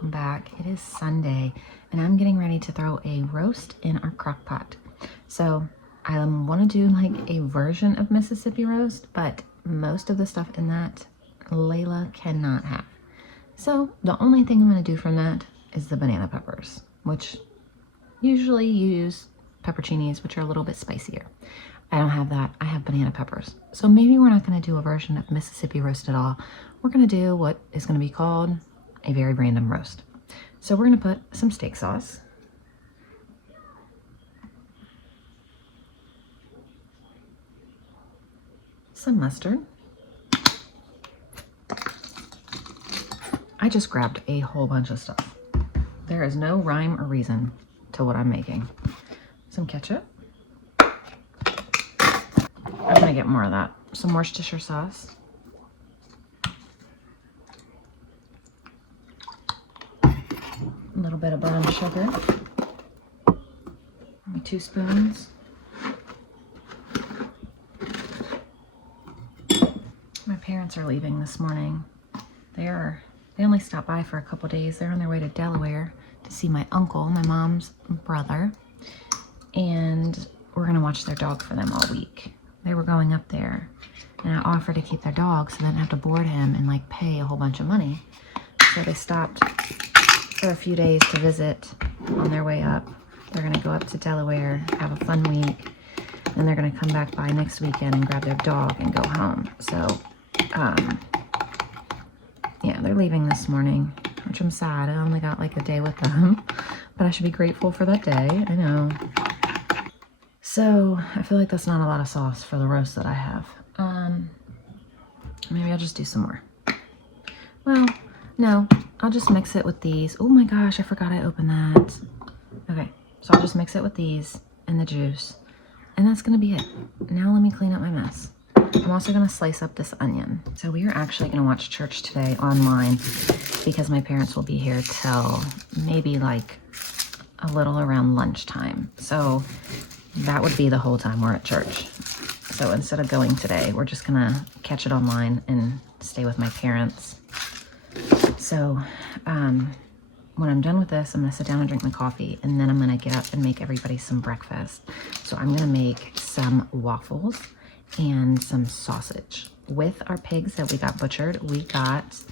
welcome back. It is Sunday and I'm getting ready to throw a roast in our crock pot. So I want to do like a version of Mississippi roast, but most of the stuff in that Layla cannot have. So the only thing I'm going to do from that is the banana peppers, which usually use pepperoncinis, which are a little bit spicier. I don't have that. I have banana peppers. So maybe we're not going to do a version of Mississippi roast at all. We're going to do what is going to be called a very random roast. So we're going to put some steak sauce, some mustard. I just grabbed a whole bunch of stuff. There is no rhyme or reason to what I'm making. Some ketchup. I'm gonna get more of that. Some Worcestershire sauce. A little bit of brown sugar. Maybe 2 spoons. My parents are leaving this morning. They only stopped by for a couple days. They're on their way to Delaware to see my uncle, my mom's brother. And we're gonna watch their dog for them all week. They were going up there and I offered to keep their dog so they didn't have to board him and like pay a whole bunch of money. So they stopped for a few days to visit on their way up. They're gonna go up to Delaware, have a fun week, and they're gonna come back by next weekend and grab their dog and go home. So, yeah, they're leaving this morning, which I'm sad. I only got like a day with them, but I should be grateful for that day. I know. So I feel like that's not a lot of sauce for the roast that I have. Maybe I'll just do some more. Well, no, I'll just mix it with these. Oh my gosh, I forgot I opened that. Okay, so I'll just mix it with these and the juice, and that's gonna be it. Now let me clean up my mess. I'm also gonna slice up this onion. So we are actually gonna watch church today online because my parents will be here till maybe like a little around lunchtime. So that would be the whole time we're at church. So instead of going today, we're just gonna catch it online and stay with my parents. So when I'm done with this, I'm gonna sit down and drink my coffee, and then I'm gonna get up and make everybody some breakfast. So I'm gonna make some waffles and some sausage. With our pigs that we got butchered, we got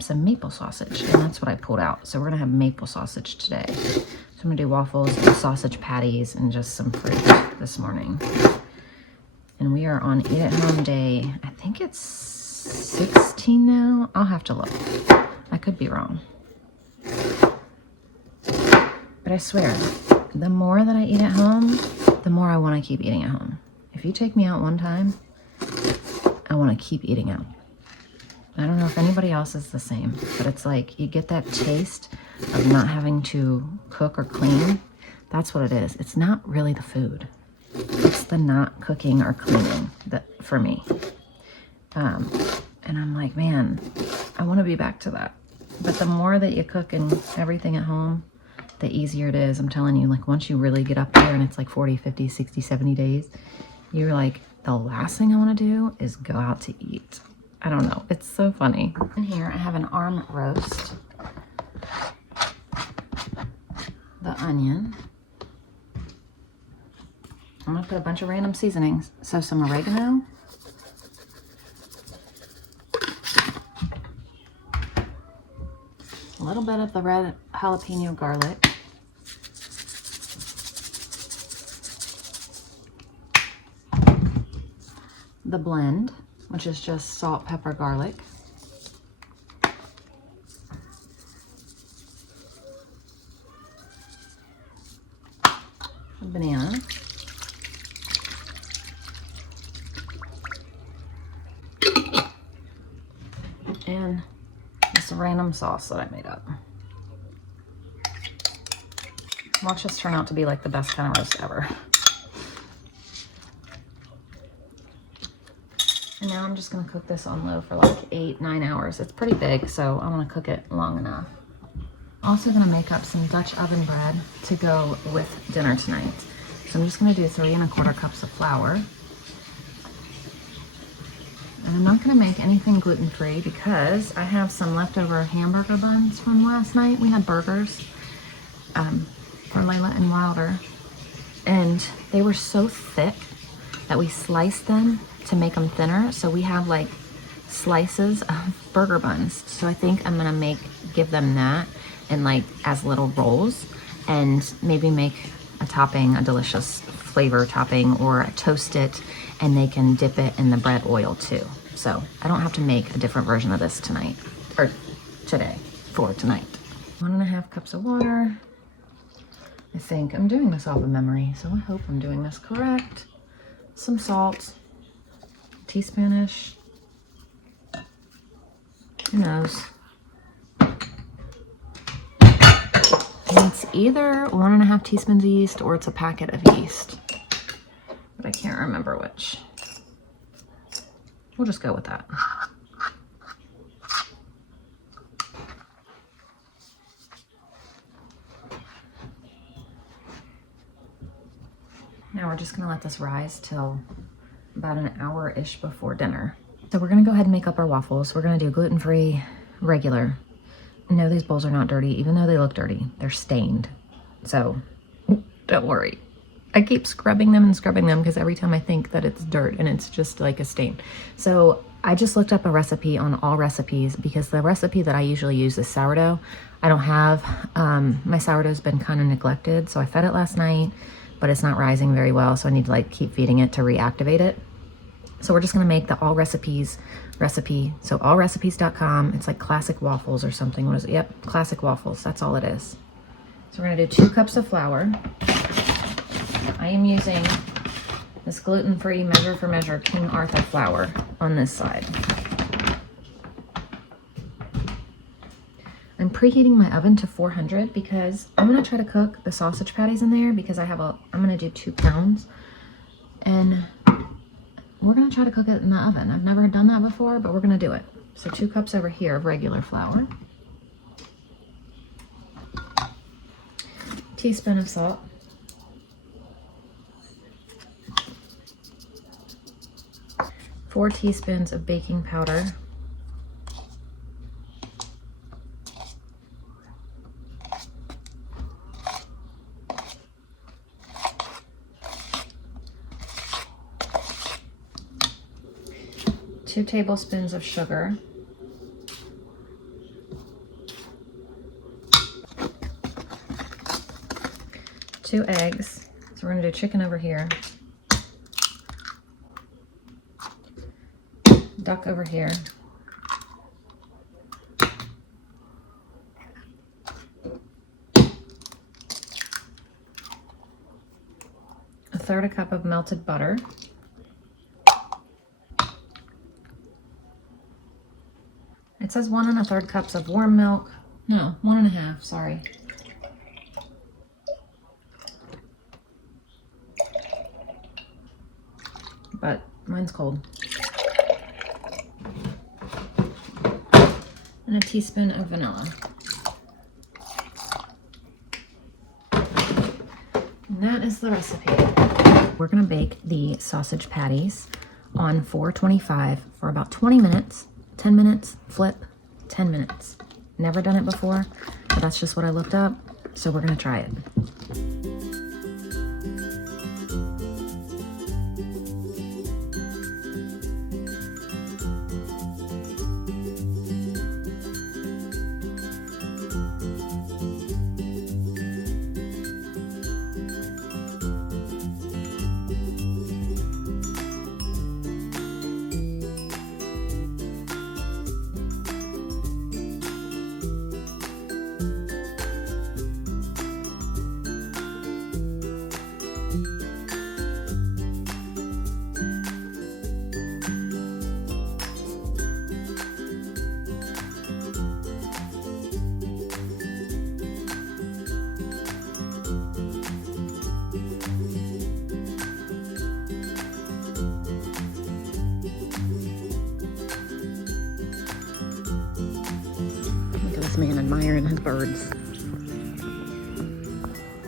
some maple sausage, and that's what I pulled out. So we're gonna have maple sausage today. So I'm gonna do waffles and sausage patties and just some fruit this morning. And we are on Eat at Home day, I think it's 16 now. I'll have to look. I could be wrong. But I swear, the more that I eat at home, the more I wanna keep eating at home. If you take me out one time, I wanna keep eating out. I don't know if anybody else is the same, but it's like you get that taste of not having to cook or clean. That's what it is. It's not really the food. It's the not cooking or cleaning that for me. And I'm like, man, I want to be back to that. But the more that you cook and everything at home, the easier it is. I'm telling you, like once you really get up there and it's like 40, 50, 60, 70 days, you're like, the last thing I want to do is go out to eat. I don't know. It's so funny. In here, I have an arm roast. The onion. I'm gonna put a bunch of random seasonings. So some oregano. A little bit of the red jalapeno garlic. The blend, which is just salt, pepper, garlic. A banana. And this random sauce that I made up. Watch this turn out to be like the best kind of roast ever. And now I'm just gonna cook this on low for like 8-9 hours. It's pretty big, so I wanna cook it long enough. Also gonna make up some Dutch oven bread to go with dinner tonight. So I'm just gonna do 3 1/4 cups of flour. And I'm not gonna make anything gluten-free because I have some leftover hamburger buns from last night. We had burgers for Layla and Wilder. And they were so thick that we sliced them to make them thinner. So we have like slices of burger buns. So I think I'm gonna give them that and like as little rolls, and maybe make a topping, a delicious flavor topping, or toast it and they can dip it in the bread oil too. So I don't have to make a different version of this tonight, or today, for tonight. 1.5 cups of water. I think I'm doing this off of memory, so I hope I'm doing this correct. Some salt, teaspoonish. Who knows? And it's either 1.5 teaspoons of yeast or it's a packet of yeast, but I can't remember which. We'll just go with that. Now we're just gonna let this rise till about an hour-ish before dinner. So we're gonna go ahead and make up our waffles. We're gonna do gluten-free, regular. No, these bowls are not dirty, even though they look dirty. They're stained. So don't worry. I keep scrubbing them because every time I think that it's dirt and it's just like a stain. So I just looked up a recipe on All Recipes because the recipe that I usually use is sourdough. I don't have, my sourdough's been kind of neglected. So I fed it last night, but it's not rising very well. So I need to like keep feeding it to reactivate it. So we're just gonna make the All Recipes recipe. So allrecipes.com, it's like classic waffles or something. What is it? Yep, classic waffles, that's all it is. So we're gonna do 2 cups of flour. I am using this gluten-free measure for measure King Arthur flour on this side. I'm preheating my oven to 400 because I'm gonna try to cook the sausage patties in there because I'm gonna do 2 pounds. And we're gonna try to cook it in the oven. I've never done that before, but we're gonna do it. So 2 cups over here of regular flour. Teaspoon of salt. Four teaspoons of baking powder. Two tablespoons of sugar. Two eggs. So we're gonna do chicken over here. Duck over here. A third a cup of melted butter. It says 1 1/3 cups of warm milk. No, 1 1/2, sorry. But mine's cold. And a teaspoon of vanilla. And that is the recipe. We're gonna bake the sausage patties on 425 for about 20 minutes. 10 minutes, flip, 10 minutes. Never done it before, but that's just what I looked up, so we're gonna try it. Man admiring his birds.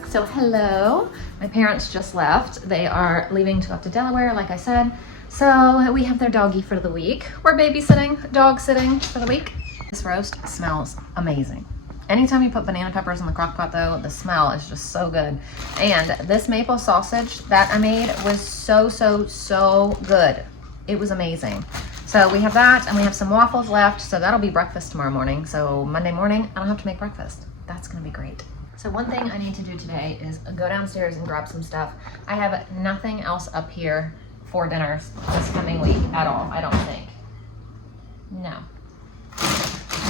So hello, my parents just left. They are leaving to go up to Delaware, like I said. So we have their doggy for the week. We're babysitting, dog sitting for the week. This roast smells amazing. Anytime you put banana peppers in the crock pot though, the smell is just so good. And this maple sausage that I made was so good. It was amazing. So we have that, and we have some waffles left, so that'll be breakfast tomorrow morning. So Monday morning, I don't have to make breakfast. That's gonna be great. So one thing I need to do today is go downstairs and grab some stuff. I have nothing else up here for dinners this coming week at all, I don't think. No,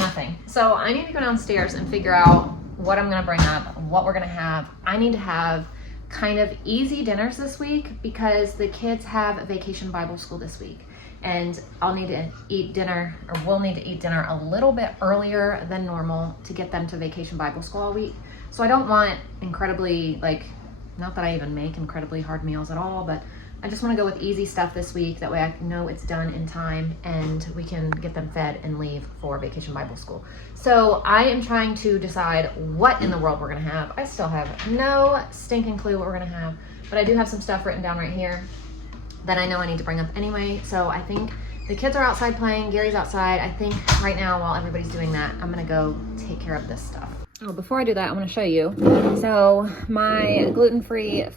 nothing. So I need to go downstairs and figure out what I'm gonna bring up, what we're gonna have. I need to have kind of easy dinners this week because the kids have vacation Bible school this week. And I'll need to eat dinner, or we'll need to eat dinner a little bit earlier than normal to get them to vacation Bible school all week. So I don't want incredibly, like, not that I even make incredibly hard meals at all, but I just want to go with easy stuff this week. That way I know it's done in time and we can get them fed and leave for vacation Bible school. So I am trying to decide what in the world we're going to have. I still have no stinking clue what we're going to have, but I do have some stuff written down right here that I know I need to bring up anyway. So I think the kids are outside playing, Gary's outside. I think right now while everybody's doing that, I'm gonna go take care of this stuff. Oh, before I do that, I wanna show you. So my gluten-free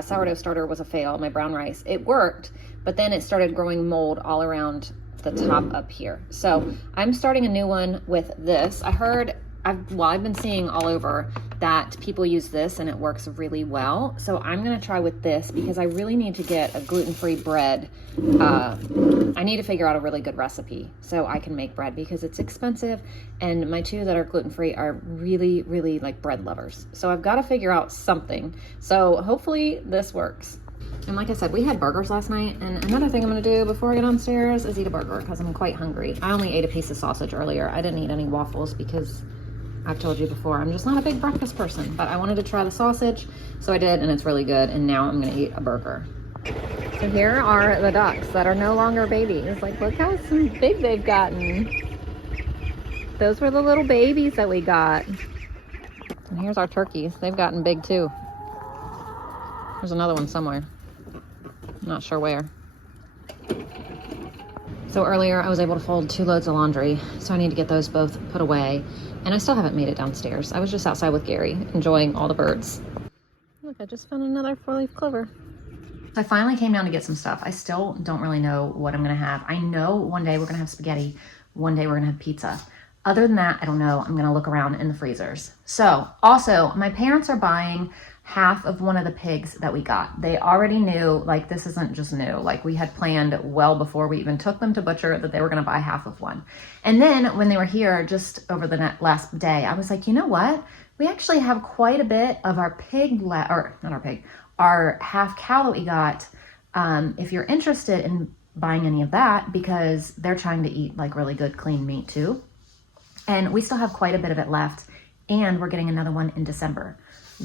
sourdough starter was a fail, my brown rice. It worked, but then it started growing mold all around the top up here. So I'm starting a new one with this. I've been seeing all over that people use this and it works really well. So I'm gonna try with this because I really need to get a gluten-free bread. I need to figure out a really good recipe so I can make bread because it's expensive, and my two that are gluten-free are really like bread lovers. So I've got to figure out something. So hopefully this works. And like I said, we had burgers last night, and another thing I'm gonna do before I get downstairs is eat a burger because I'm quite hungry. I only ate a piece of sausage earlier. I didn't eat any waffles because I've told you before, I'm just not a big breakfast person, but I wanted to try the sausage, so I did, and it's really good, and now I'm gonna eat a burger. So here are the ducks that are no longer babies. Like, look how big they've gotten. Those were the little babies that we got. And here's our turkeys. They've gotten big too. There's another one somewhere. I'm not sure where. So earlier I was able to fold 2 loads of laundry, so I need to get those both put away. And I still haven't made it downstairs. I was just outside with Gary, enjoying all the birds. Look, I just found another 4-leaf clover. So I finally came down to get some stuff. I still don't really know what I'm gonna have. I know one day we're gonna have spaghetti, one day we're gonna have pizza. Other than that, I don't know. I'm gonna look around in the freezers. So also, my parents are buying half of one of the pigs that we got. They already knew, like, this isn't just new. Like, we had planned well before we even took them to butcher that they were gonna buy half of one. And then when they were here just over the last day, I was like, you know what? We actually have quite a bit of our pig, our half cow that we got. If you're interested in buying any of that, because they're trying to eat like really good clean meat too. And we still have quite a bit of it left, and we're getting another one in December,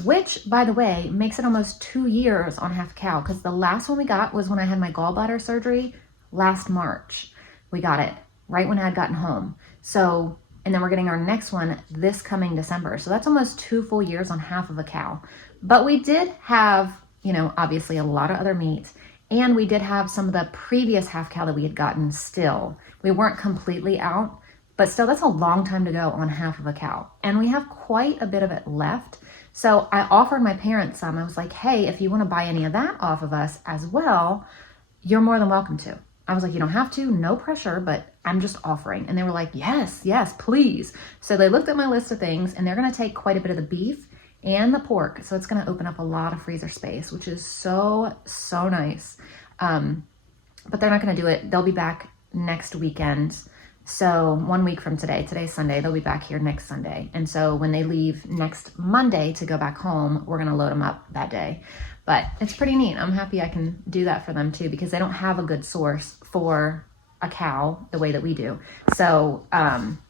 which, by the way, makes it almost 2 years on half cow, because the last one we got was when I had my gallbladder surgery last March. We got it right when I had gotten home. So, and then we're getting our next one this coming December. So that's almost 2 full years on half of a cow. But we did have, you know, obviously a lot of other meat, and we did have some of the previous half cow that we had gotten still. We weren't completely out, but still, that's a long time to go on half of a cow. And we have quite a bit of it left. So I offered my parents some. I was like, hey, if you want to buy any of that off of us as well, you're more than welcome to. I was like, you don't have to, no pressure, but I'm just offering. And they were like, yes, please. So they looked at my list of things, and they're going to take quite a bit of the beef and the pork. So it's going to open up a lot of freezer space, which is so nice. But they're not going to do it. They'll be back next weekend. So 1 week from today, today's Sunday, they'll be back here next Sunday. And so when they leave next Monday to go back home, we're going to load them up that day. But it's pretty neat. I'm happy I can do that for them too, because they don't have a good source for a cow the way that we do. So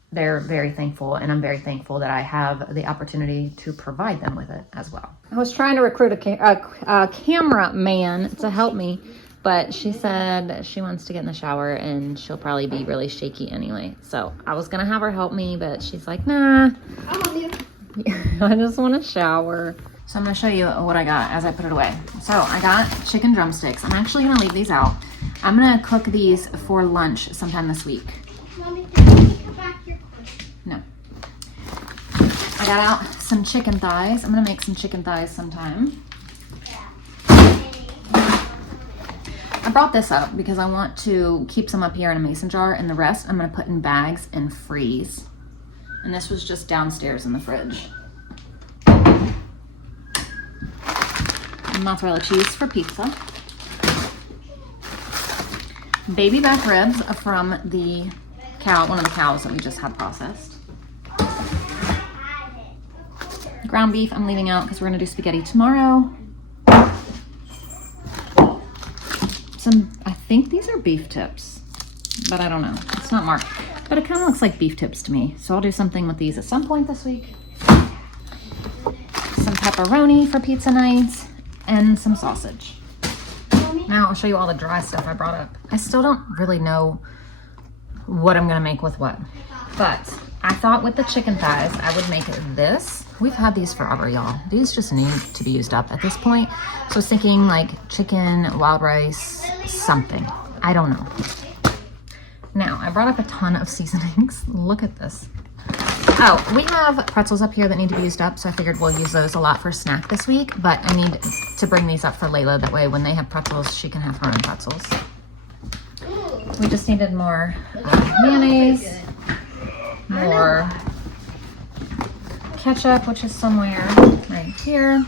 they're very thankful, and I'm very thankful that I have the opportunity to provide them with it as well. I was trying to recruit a cameraman to help me, but she said she wants to get in the shower and she'll probably be really shaky anyway. So I was gonna have her help me, but she's like, nah. I'll help you. I just want to shower. So I'm gonna show you what I got as I put it away. So I got chicken drumsticks. I'm actually gonna leave these out. I'm gonna cook these for lunch sometime this week. Mommy, can you pick back your clothes? No. I got out some chicken thighs. I'm gonna make some chicken thighs sometime. I brought this up because I want to keep some up here in a mason jar, and the rest I'm gonna put in bags and freeze. And this was just downstairs in the fridge. Mozzarella cheese for pizza. Baby back ribs from the cow, one of the cows that we just had processed. Ground beef I'm leaving out because we're gonna do spaghetti tomorrow. I think these are beef tips, but I don't know. It's not marked, but it kind of looks like beef tips to me. So I'll do something with these at some point this week. Some pepperoni for pizza night and some sausage. Now I'll show you all the dry stuff I brought up. I still don't really know what I'm gonna make with what, but I thought with the chicken thighs, I would make this. We've had these forever, y'all. These just need to be used up at this point. So I was thinking like chicken, wild rice, something. I don't know. Now, I brought up a ton of seasonings. Look at this. Oh, we have pretzels up here that need to be used up, so I figured we'll use those a lot for snack this week, but I need to bring these up for Layla. That way when they have pretzels, she can have her own pretzels. We just needed more mayonnaise, more ketchup, which is somewhere right here.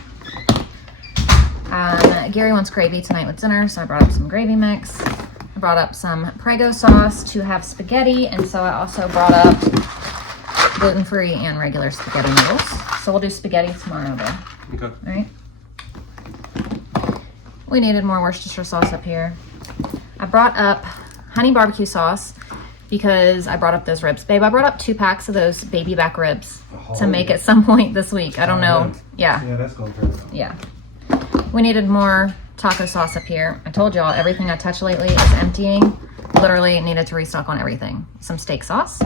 Gary wants gravy tonight with dinner, so I brought up some gravy mix. I brought up some Prego sauce to have spaghetti, and so I also brought up gluten-free and regular spaghetti noodles. So we'll do spaghetti tomorrow though. Okay. All right. We needed more Worcestershire sauce up here. I brought up honey barbecue sauce because I brought up those ribs. Babe, I brought up 2 packs of those baby back ribs to make at some point this week. I don't know. Yeah. Yeah, that's going to turn. Yeah. We needed more taco sauce up here. I told y'all everything I touched lately is emptying. Literally needed to restock on everything. Some steak sauce.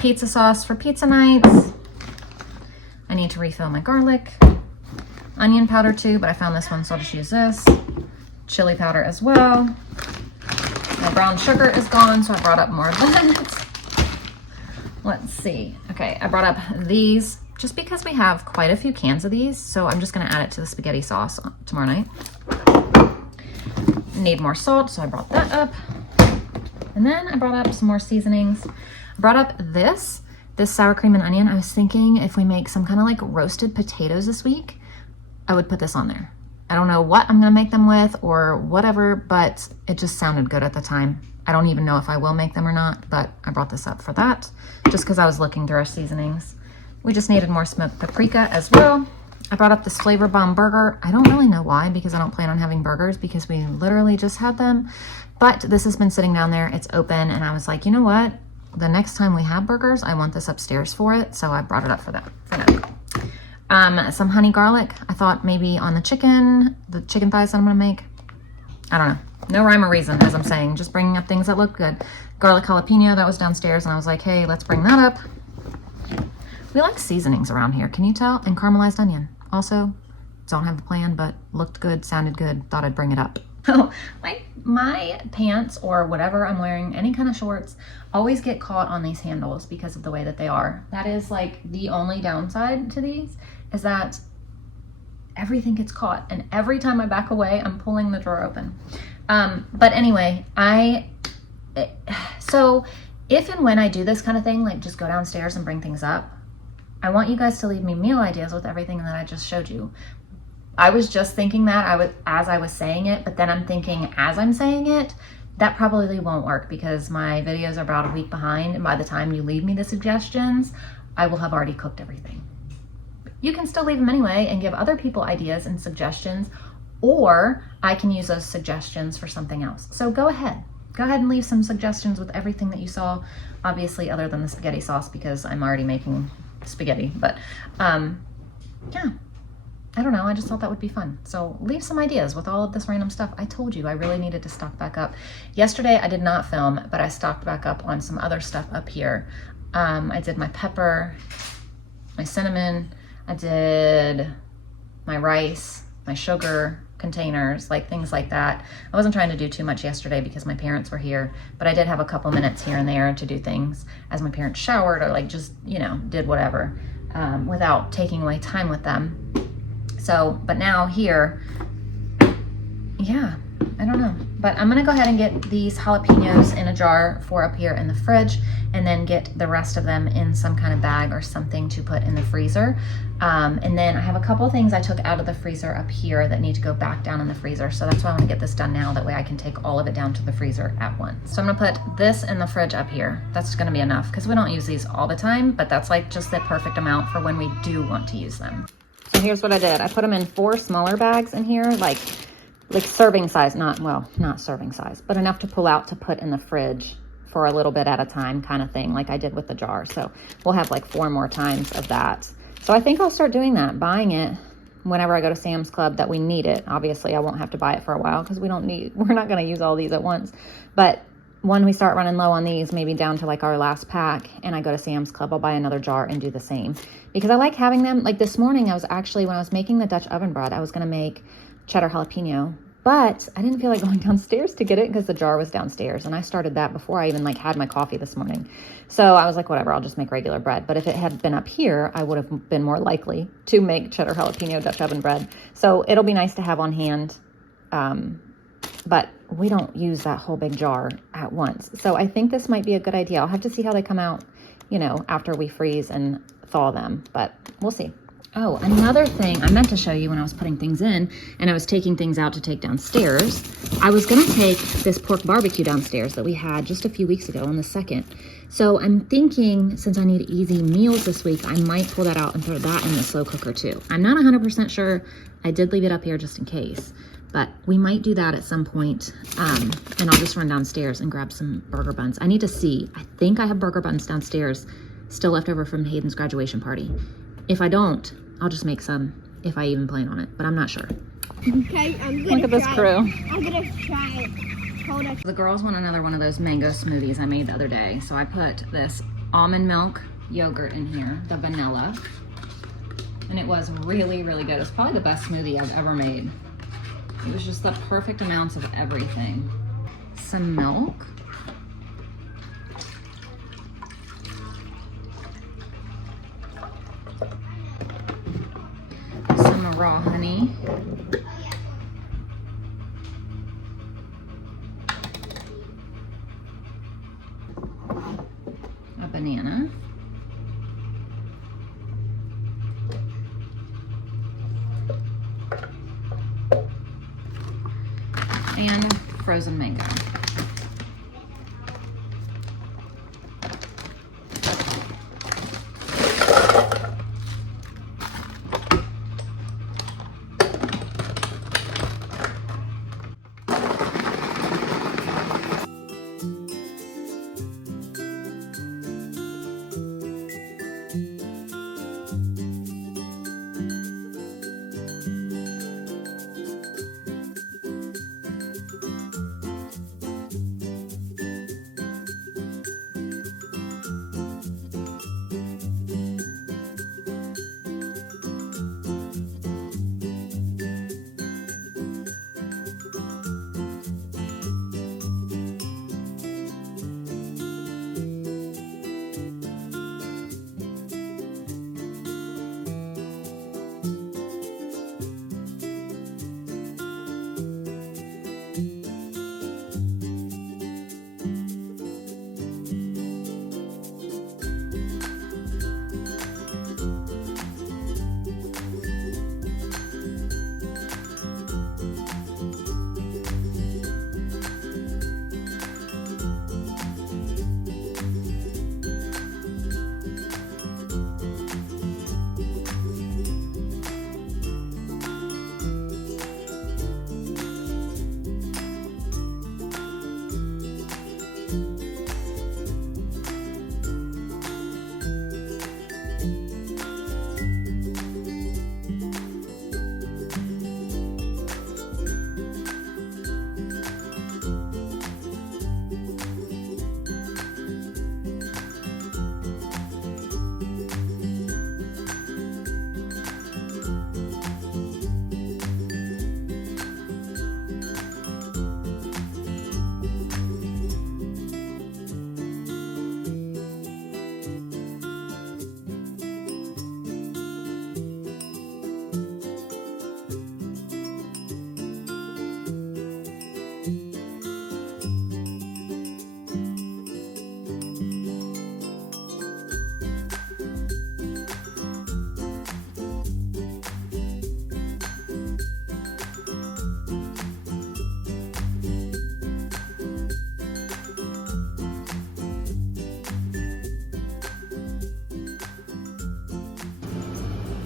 Pizza sauce for pizza nights. I need to refill my garlic. Onion powder too, but I found this one, so I'll just use this. Chili powder as well. My brown sugar is gone, so I brought up more of that. Let's see. Okay, I brought up these just because we have quite a few cans of these, so I'm just gonna add it to the spaghetti sauce tomorrow night. Need more salt, so I brought that up. And then I brought up some more seasonings. I brought up this sour cream and onion. I was thinking if we make some kind of like roasted potatoes this week, I would put this on there. I don't know what I'm gonna make them with or whatever, but it just sounded good at the time. I don't even know if I will make them or not, but I brought this up for that, just because I was looking through our seasonings. We just needed more smoked paprika as well. I brought up this Flavor Bomb burger. I don't really know why, because I don't plan on having burgers because we literally just had them. But this has been sitting down there, it's open, and I was like, you know what? The next time we have burgers, I want this upstairs for it, so I brought it up for that. Some honey garlic. I thought maybe on the chicken thighs that I'm gonna make. I don't know. No rhyme or reason, as I'm saying, just bringing up things that look good. Garlic jalapeno, that was downstairs, and I was like, hey, let's bring that up. We like seasonings around here, can you tell? And caramelized onion. Also, don't have a plan, but looked good, sounded good, thought I'd bring it up. My pants or whatever I'm wearing, any kind of shorts, always get caught on these handles because of the way that they are. That is like the only downside to these, is that everything gets caught, and every time I back away, I'm pulling the drawer open. But anyway, so if and when I do this kind of thing, like just go downstairs and bring things up, I want you guys to leave me meal ideas with everything that I just showed you. I was just thinking that as I was saying it, but then I'm thinking as I'm saying it, that probably won't work because my videos are about a week behind, and by the time you leave me the suggestions, I will have already cooked everything. You can still leave them anyway and give other people ideas and suggestions, or I can use those suggestions for something else. So go ahead and leave some suggestions with everything that you saw, obviously other than the spaghetti sauce because I'm already making spaghetti, but yeah. I don't know, I just thought that would be fun. So leave some ideas with all of this random stuff. I told you I really needed to stock back up. Yesterday I did not film, but I stocked back up on some other stuff up here. I did my pepper, my cinnamon, I did my rice, my sugar, containers, like things like that. I wasn't trying to do too much yesterday because my parents were here, but I did have a couple minutes here and there to do things as my parents showered or like just, you know, did whatever without taking away time with them. So, but now here, yeah, I don't know. But I'm gonna go ahead and get these jalapenos in a jar for up here in the fridge, and then get the rest of them in some kind of bag or something to put in the freezer. And then I have a couple things I took out of the freezer up here that need to go back down in the freezer. So that's why I want to get this done now. That way I can take all of it down to the freezer at once. So I'm gonna put this in the fridge up here. That's gonna be enough because we don't use these all the time, but that's like just the perfect amount for when we do want to use them. So here's what I did. I put them in 4 smaller bags in here, like serving size, not serving size, but enough to pull out to put in the fridge for a little bit at a time kind of thing, like I did with the jar. So we'll have like 4 more times of that. So I think I'll start doing that, buying it whenever I go to Sam's Club that we need it. Obviously, I won't have to buy it for a while because we're not going to use all these at once. But when we start running low on these, maybe down to like our last pack, and I go to Sam's Club, I'll buy another jar and do the same. Because I like having them. Like this morning, I was actually, when I was making the Dutch oven bread, I was going to make cheddar jalapeno, but I didn't feel like going downstairs to get it because the jar was downstairs, and I started that before I even like had my coffee this morning. So I was like, whatever, I'll just make regular bread. But if it had been up here, I would have been more likely to make cheddar jalapeno Dutch oven bread. So it'll be nice to have on hand. But we don't use that whole big jar at once. So I think this might be a good idea. I'll have to see how they come out, you know, after we freeze and thaw them, but we'll see. Oh, another thing I meant to show you when I was putting things in and I was taking things out to take downstairs, I was going to take this pork barbecue downstairs that we had just a few weeks ago on the 2nd. So I'm thinking, since I need easy meals this week, I might pull that out and throw that in the slow cooker too. I'm not 100% sure. I did leave it up here just in case, but we might do that at some point. And I'll just run downstairs and grab some burger buns. I need to see. I think I have burger buns downstairs still left over from Hayden's graduation party. If I don't, I'll just make some if I even plan on it, but I'm not sure. Okay, Look at this crew. I'm gonna try it. Hold on. The girls want another one of those mango smoothies I made the other day. So I put this almond milk yogurt in here, the vanilla, and it was really, really good. It was probably the best smoothie I've ever made. It was just the perfect amounts of everything. Some milk. Some raw honey. A banana. And frozen mango.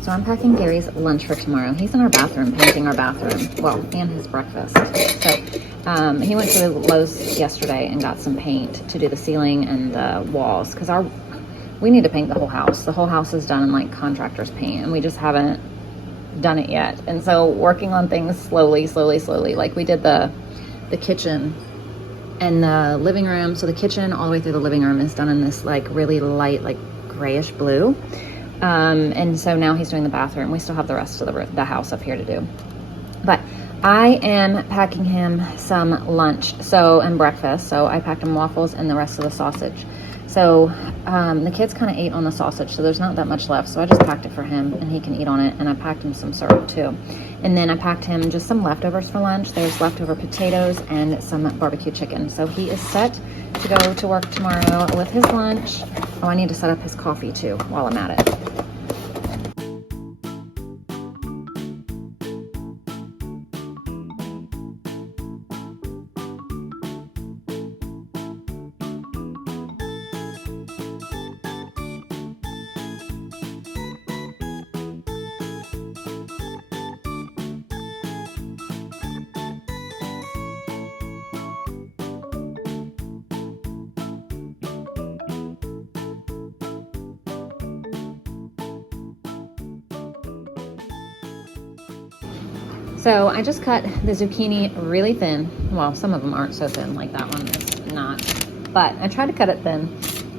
So I'm packing Gary's lunch for tomorrow. He's in our bathroom, painting our bathroom. Well, and his breakfast. So he went to Lowe's yesterday and got some paint to do the ceiling and the walls. Because we need to paint the whole house. The whole house is done in like contractor's paint. And we just haven't done it yet. And so working on things slowly. Like we did the kitchen and the living room. So the kitchen all the way through the living room is done in this like really light, like grayish blue. And so now he's doing the bathroom. We still have the rest of the house up here to do. But I am packing him some lunch and breakfast. So I packed him waffles and the rest of the sausage. So the kids kind of ate on the sausage, so there's not that much left. So I just packed it for him and he can eat on it. And I packed him some syrup too. And then I packed him just some leftovers for lunch. There's leftover potatoes and some barbecue chicken. So he is set to go to work tomorrow with his lunch. Oh, I need to set up his coffee too while I'm at it. So I just cut the zucchini really thin. Well, some of them aren't so thin, like that one is not. But I tried to cut it thin.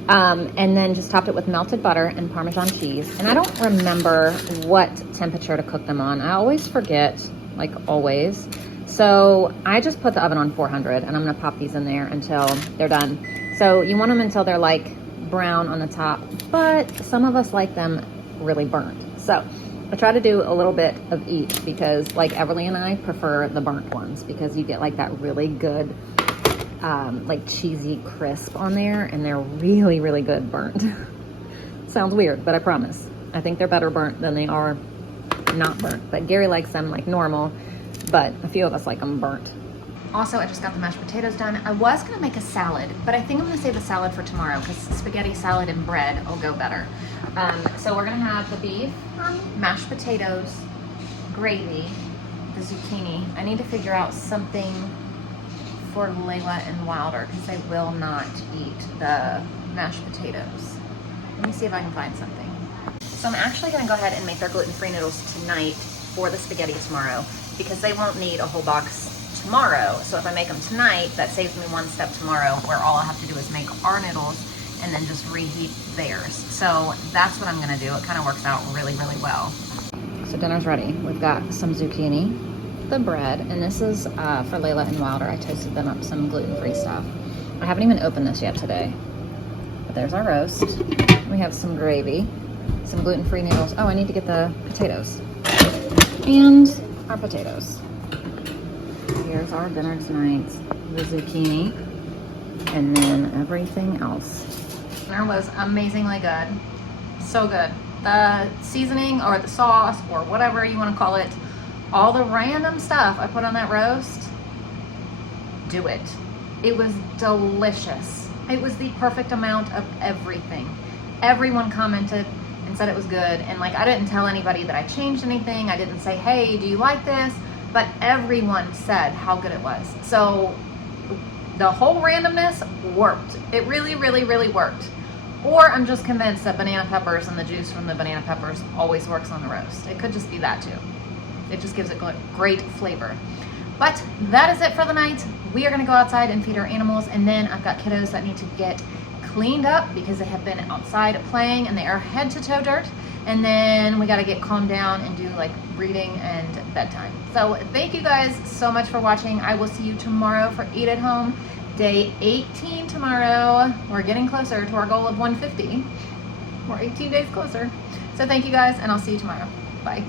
And then just topped it with melted butter and Parmesan cheese. And I don't remember what temperature to cook them on. I always forget, like always. So I just put the oven on 400 and I'm gonna pop these in there until they're done. So you want them until they're like brown on the top, but some of us like them really burnt. So I try to do a little bit of each because like Everly and I prefer the burnt ones because you get like that really good like cheesy crisp on there, and they're really, really good burnt. Sounds weird, but I promise. I think they're better burnt than they are not burnt. But Gary likes them like normal, but a few of us like them burnt. Also, I just got the mashed potatoes done. I was gonna make a salad, but I think I'm gonna save the salad for tomorrow because spaghetti salad and bread will go better. So we're gonna have the beef, mashed potatoes, gravy, the zucchini. I need to figure out something for Layla and Wilder because they will not eat the mashed potatoes. Let me see if I can find something. So I'm actually gonna go ahead and make their gluten-free noodles tonight for the spaghetti tomorrow because they won't need a whole box tomorrow. So if I make them tonight, that saves me one step tomorrow where all I have to do is make our noodles and then just reheat theirs. So that's what I'm gonna do. It kind of works out really, really well. So dinner's ready. We've got some zucchini, the bread, and this is for Layla and Wilder. I toasted them up some gluten-free stuff. I haven't even opened this yet today. But there's our roast. We have some gravy, some gluten-free noodles. Oh, I need to get the potatoes. And our potatoes. Here's our dinner tonight. The zucchini, and then everything else. Dinner was amazingly good. So good. The seasoning or the sauce or whatever you want to call it, all the random stuff I put on that roast, do it. It was delicious. It was the perfect amount of everything. Everyone commented and said it was good. And like, I didn't tell anybody that I changed anything. I didn't say, hey, do you like this? But everyone said how good it was. So the whole randomness worked. It really, really, really worked. Or I'm just convinced that banana peppers and the juice from the banana peppers always works on the roast. It could just be that too. It just gives it great flavor. But that is it for the night. We are gonna go outside and feed our animals, and then I've got kiddos that need to get cleaned up because they have been outside playing and they are head to toe dirt. And then we got to get calmed down and do like reading and bedtime. So thank you guys so much for watching. I will see you tomorrow for Eat at Home, day 18 tomorrow. We're getting closer to our goal of 150. We're 18 days closer. So thank you guys, and I'll see you tomorrow. Bye.